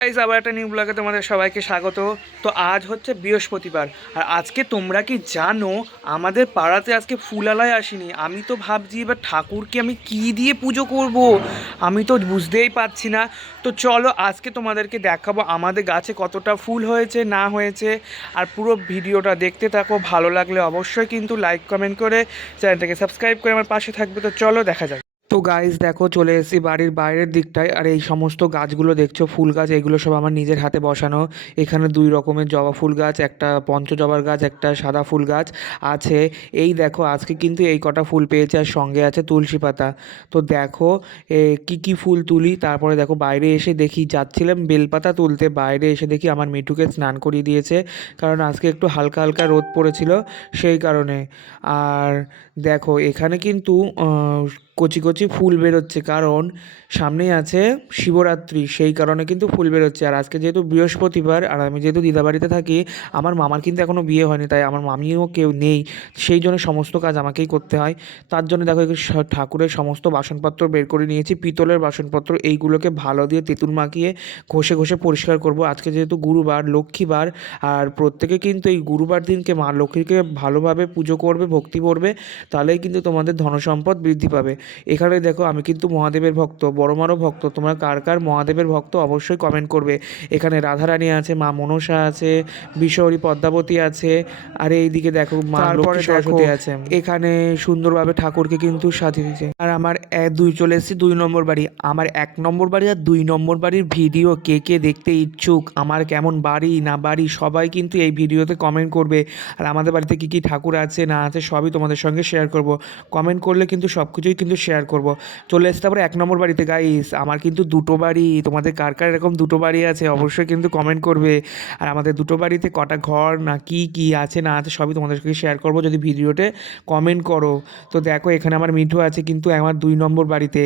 Guys, আবার একটা new ব্লগে তোমাদের সবাইকে স্বাগত। তো আজ হচ্ছে বৃহস্পতিবার, আর আজকে তোমরা কি জানো আমাদের পাড়াতে আজকে ফুলালয় আসেনি। আমি তো ভাবছি এবার ঠাকুরকে আমি কি দিয়ে পুজো করব, আমি তো বুঝতেই পারছি না। তো চলো আজকে তোমাদেরকে দেখাবো আমাদের গাছে কতটা ফুল হয়েছে না হয়েছে। আর পুরো ভিডিওটা দেখতে থাকো, ভালো লাগলে অবশ্যই কিন্তু লাইক কমেন্ট করে চ্যানেলটাকে সাবস্ক্রাইব করে আমার পাশে থাকবে। তো চলো দেখা যাক। তো গাইস দেখো, চলে এসেছি বাড়ির বাইরের দিকটায়। আর এই সমস্ত গাছগুলো দেখছো, ফুল গাছ, এগুলো সব আমার নিজের হাতে বসানো। এখানে দুই রকমের জবা ফুল গাছ, একটা পঞ্চজবার গাছ, একটা সাদা ফুল গাছ আছে। এই দেখো আজকে কিন্তু এই কটা ফুল পেয়েছে, আর সঙ্গে আছে তুলসী পাতা। তো দেখো কি কি ফুল তুলি। তারপরে দেখো বাইরে এসে দেখি, যাচ্ছিলাম বেলপাতা তুলতে, বাইরে এসে দেখি আমার মিঠুকে স্নান করিয়ে দিয়েছে, কারণ আজকে একটু হালকা হালকা রোদ পড়েছিল সেই কারণে। আর দেখো এখানে কিন্তু কচি কচি ফুল বেরোচ্ছে, কারণ সামনেই আছে শিবরাত্রি, সেই কারণে কিন্তু ফুল বেরোচ্ছে। আর আজকে যেহেতু বৃহস্পতিবার, আর আমি যেহেতু দিদাবাড়িতে থাকি, আমার মামার কিন্তু এখনও বিয়ে হয়নি, তাই আমার মামিও কেউ নেই, সেই জন্য সমস্ত কাজ আমাকেই করতে হয়। তার জন্য দেখো ঠাকুরের সমস্ত বাসনপত্র বের করে নিয়েছি, পিতলের বাসনপত্র। এইগুলোকে ভালো দিয়ে তেঁতুল মাখিয়ে ঘষে ঘষে পরিষ্কার করব। আজকে যেহেতু গুরুবার, লক্ষ্মীবার, আর প্রত্যেকে কিন্তু এই গুরুবার দিনকে মা লক্ষ্মীকে ভালোভাবে পুজো করবে, ভক্তি করবে, তাহলেই কিন্তু তোমাদের ধনসম্পদ বৃদ্ধি পাবে। এখানে দেখো আমি কিন্তু মহাদেবের ভক্ত, বড় মারও ভক্ত। তোমরা কার কার মহাদেবের ভক্ত অবশ্যই কমেন্ট করবে। এখানে রাধারানী আছে, মা মনসা আছে, বিশ্বহরী পদ্মাবতী আছে, আর এইদিকে দেখো মা লক্ষ্মী সরস্বতী আছে। এখানে সুন্দরভাবে ঠাকুরকে কিন্তু সাজিয়ে দিয়েছে। আর আমার দুই চলে এসেছি 2 নম্বর বাড়ি। আমার 1 নম্বর বাড়ি আর 2 নম্বর বাড়ির ভিডিও কে কে দেখতে ইচ্ছুক, আমার কেমন বাড়ি না বাড়ি, সবাই কিন্তু এই ভিডিওতে কমেন্ট করবে। আর আমাদের বাড়িতে কী কী ঠাকুর আছে না আছে সবই তোমাদের সঙ্গে শেয়ার করব। কমেন্ট করলে কিন্তু সব কিছুই কিন্তু শেয়ার করব। চলে এসে তারপরে 1 নম্বর বাড়িতে গাইস, আমার কিন্তু দুটো বাড়ি। তোমাদের কার কার এরকম দুটো বাড়ি আছে অবশ্যই কিন্তু কমেন্ট করবে। আর আমাদের দুটো বাড়িতে কটা ঘর না কি কি আছে না আছে সবই তোমাদের সঙ্গে শেয়ার করব যদি ভিডিওতে কমেন্ট করো। তো দেখো এখানে আমার মিঠু আছে কিন্তু আমার 2 নম্বর বাড়িতে।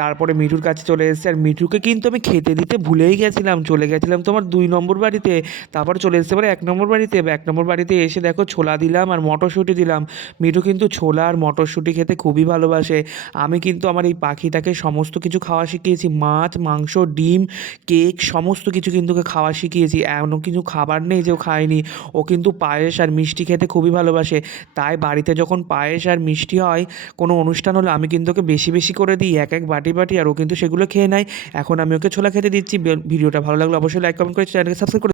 তারপরে মিঠুর কাছে চলে এসেছে, আর মিঠুকে কিন্তু আমি খেতে দিতে ভুলেই গেছিলাম, চলে গেছিলাম তোমার 2 নম্বর বাড়িতে। তারপর চলে এসেছে এবার 1 নম্বর বাড়িতে। 1 নম্বর বাড়িতে এসে দেখো ছোলা দিলাম আর মটরশুঁটি দিলাম। মিঠু কিন্তু ছোলা আর মটরশুঁটি খেতে খুবই ভালোবাসে। আমি কিন্তু আমার এই পাখিটাকে সমস্ত কিছু খাওয়া শিখিয়েছি, মাছ, মাংস, ডিম, কেক, সমস্ত কিছু কিন্তু ওকে খাওয়া শিখিয়েছি। এমন কিছু খাবার নেই যে ও খায়নি। ও কিন্তু পায়েস আর মিষ্টি খেতে খুবই ভালোবাসে, তাই বাড়িতে যখন পায়েস আর মিষ্টি হয়, কোনো অনুষ্ঠান হলে আমি কিন্তু ওকে বেশি বেশি করে দিই, এক এক বাটি বাটি, আর ও কিন্তু সেগুলো খেয়ে নেয়। এখন আমি ওকে ছোলা খেতে দিচ্ছি। ভিডিওটা ভালো লাগলে অবশ্যই লাইক কমেন্ট করে চ্যানেলকে সাবস্ক্রাইব করে